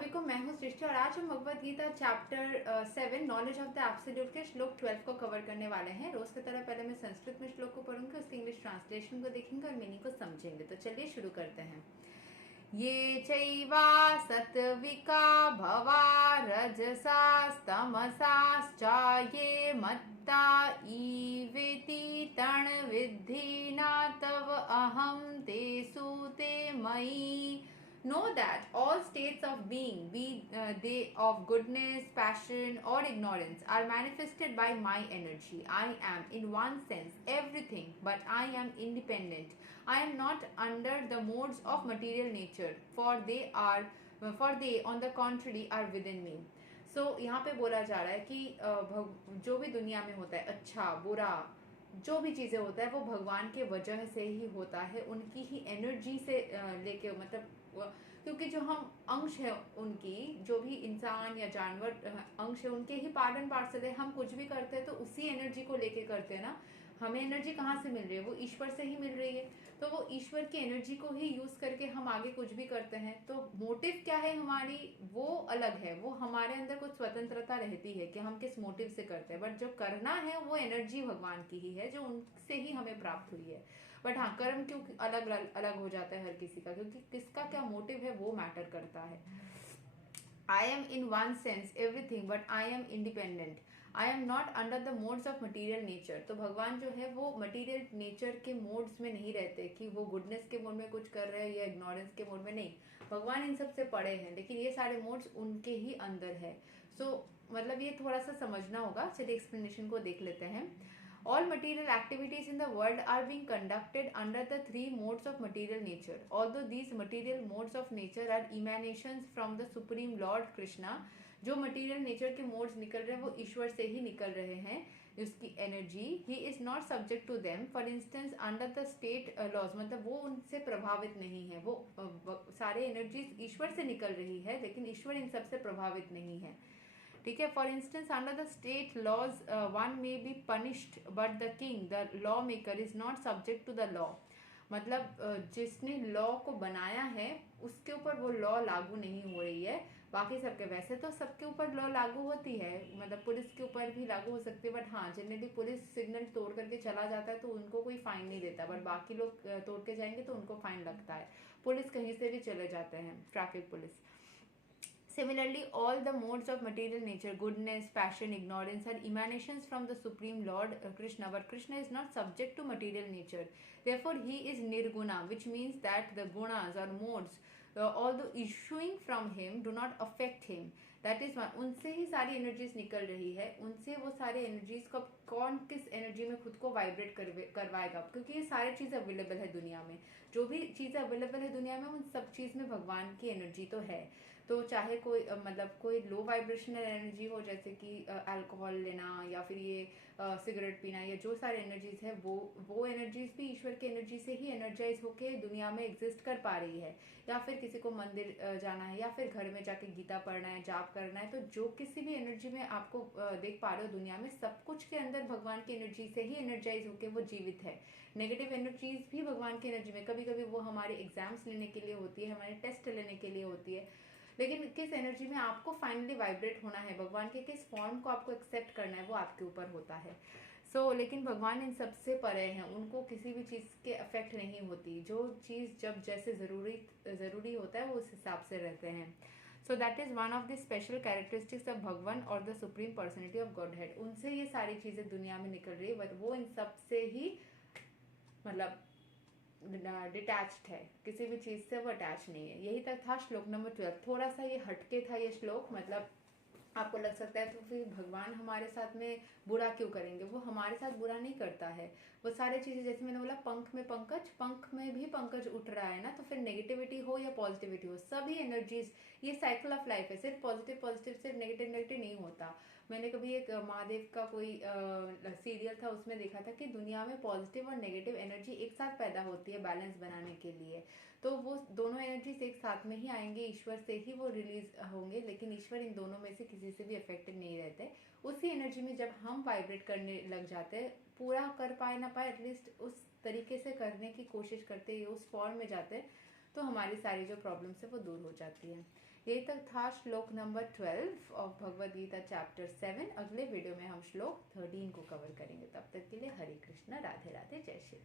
सभी को, मैं हूँ सृष्टि और आज हम Bhagavad Gita chapter 7 knowledge of the absolute के श्लोक 12 को कवर करने वाले हैं। रोज की तरह पहले मैं संस्कृत में श्लोक को पढ़ूंगी, उसके इंग्लिश ट्रांसलेशन को देखेंगे और मीनिंग को समझेंगे। तो चलिए शुरू करते हैं। ये चैवा सत्विका भवा रजसास्तमसाश्च ये मत्ता ईवेति तण विद्धि न तव अहं तेषु ते मयि। Know that all states of being, be they of goodness, passion, or ignorance, are manifested by my energy. I am, in one sense, everything, but I am independent. I am not under the modes of material nature, for they, on the contrary, are within me. So यहाँ पे बोला जा रहा है कि जो भी दुनिया में होता है, अच्छा बुरा जो भी चीज़ें होता है वो भगवान के वजह से ही होता है, उनकी ही एनर्जी से लेके, मतलब क्योंकि जो हम अंश है उनकी, जो भी इंसान या जानवर अंश है उनके ही पालन पार्षद है। हम कुछ भी करते हैं तो उसी एनर्जी को लेके करते हैं ना। हमें एनर्जी कहाँ से मिल रही है? वो ईश्वर से ही मिल रही है। तो वो ईश्वर की एनर्जी को ही यूज करके हम आगे कुछ भी करते हैं। तो मोटिव क्या है हमारी, वो अलग है। वो हमारे अंदर कुछ स्वतंत्रता रहती है कि हम किस मोटिव से करते हैं, बट जो करना है वो एनर्जी भगवान की ही है, जो उनसे ही हमें प्राप्त हुई है। बट हाँ, कर्म क्यों अलग अलग हो जाता है हर किसी का, क्योंकि किसका क्या मोटिव है वो मैटर करता है। I am in one sense everything, but I am independent. I am not under the modes of material nature. तो भगवान जो है वो मटीरियल नेचर के मोड्स में नहीं रहते कि वो गुडनेस के मोड में कुछ कर रहे हैं या इग्नोरेंस के मोड में, नहीं। भगवान इन सब से पड़े हैं, लेकिन ये सारे मोड्स उनके ही अंदर है। मतलब ये थोड़ा सा समझना होगा। चलिए एक्सप्लेनेशन को देख लेते हैं। All material activities in the world are being conducted under the three modes of material nature. Although these material modes of nature are emanations from the Supreme Lord Krishna, जो material nature के modes निकल रहे हैं वो ईश्वर से ही निकल रहे हैं, उसकी energy, he is not subject to them. For instance, under the state laws, मतलब वो उनसे प्रभावित नहीं है। वो सारे energies ईश्वर से निकल रही है, लेकिन ईश्वर इन सब से प्रभावित नहीं है। ठीक है। For instance under the state laws one may be punished, but the king the law maker is not subject to the law. मतलब जिसने लॉ को बनाया है उसके ऊपर वो लॉ लागू नहीं हो रही है, बाकी सबके। वैसे तो सबके ऊपर लॉ लागू होती है, मतलब पुलिस के ऊपर भी लागू हो सकती है, बट हाँ जनरली पुलिस सिग्नल तोड़ करके चला जाता है तो उनको कोई फाइन नहीं देता, बट बाकी लोग तोड़ के जाएंगे तो उनको फाइन लगता है। पुलिस कहीं से भी चले जाते हैं, traffic police. Similarly, all the modes of material nature, goodness, passion, ignorance, are emanations from the Supreme Lord Krishna, but Krishna is not subject to material nature. Therefore, he is nirguna, which means that the gunas or modes, although issuing from him, do not affect him. That is one. उनसे ही सारी energies निकल रही है, उनसे वो सारे energies को कौन किस एनर्जी में खुद को वाइब्रेट करवाएगा, क्योंकि ये सारी चीज़ अवेलेबल है दुनिया में। जो भी चीज़ें अवेलेबल है दुनिया में उन सब चीज़ में भगवान की एनर्जी तो है। तो चाहे कोई मतलब कोई लो वाइब्रेशनल एनर्जी हो, जैसे कि अल्कोहल लेना या फिर ये सिगरेट पीना, या जो सारे एनर्जीज है वो एनर्जीज भी ईश्वर की एनर्जी से ही एनर्जाइज होके दुनिया में एग्जिस्ट कर पा रही है। या फिर किसी को मंदिर जाना है, या फिर घर में जाके गीता पढ़ना है, जाप करना है, तो जो किसी भी एनर्जी में आपको देख पा रहे हो दुनिया में, सब कुछ के अंदर भगवान की एनर्जी से ही एनर्जाइज होके वो जीवित है। नेगेटिव एनर्जीज भी भगवान की एनर्जी में, कभी कभी वो हमारे एग्जाम्स लेने के लिए होती है, हमारे टेस्ट लेने के लिए होती है, लेकिन किस एनर्जी में आपको फाइनली वाइब्रेट होना है, भगवान के किस फॉर्म को आपको एक्सेप्ट करना है, वो आपके ऊपर होता है। लेकिन भगवान इन सबसे परे हैं, उनको किसी भी चीज़ के अफेक्ट नहीं होती। जो चीज़ जब जैसे ज़रूरी होता है वो उस हिसाब से रहते हैं। So that is one of the special characteristics of भगवान और the supreme personality of God head. उनसे ये सारी चीज़ें दुनिया में निकल रही है, बट वो इन सब से ही मतलब डिटैच्ड है, किसी भी चीज़ से वो अटैच नहीं है। यही तक था श्लोक नंबर 12। थोड़ा सा ये हटके था ये श्लोक, मतलब आपको लग सकता है तो फिर भगवान हमारे साथ में बुरा क्यों करेंगे? वो हमारे साथ बुरा नहीं करता है। वो सारी चीज़ें, जैसे मैंने बोला पंख में पंकज, पंख में भी पंकज उठ रहा है ना, तो फिर नेगेटिविटी हो या पॉजिटिविटी हो, सभी एनर्जीज, ये साइकिल ऑफ लाइफ है। सिर्फ पॉजिटिव सिर्फ नेगेटिव नहीं होता। मैंने कभी एक महादेव का कोई सीरियल था, उसमें देखा था कि दुनिया में पॉजिटिव और नेगेटिव एनर्जी एक साथ पैदा होती है बैलेंस बनाने के लिए। तो वो दोनों एनर्जीज एक साथ में ही आएंगे, ईश्वर से ही वो रिलीज होंगे, लेकिन ईश्वर इन दोनों में से किसी से भी अफेक्टेड नहीं रहते। उसी एनर्जी में जब हम वाइब्रेट करने लग जाते हैं, पूरा कर पाए ना पाए, एटलीस्ट उस तरीके से करने की कोशिश करते हैं, उस फॉर्म में जाते हैं, तो हमारी सारी जो प्रॉब्लम्स है वो दूर हो जाती है। ये तक था श्लोक number 12 of Bhagavad Gita chapter 7। अगले वीडियो में हम श्लोक 13 को कवर करेंगे। तब तक के लिए हरे कृष्णा, राधे राधे, जय श्री।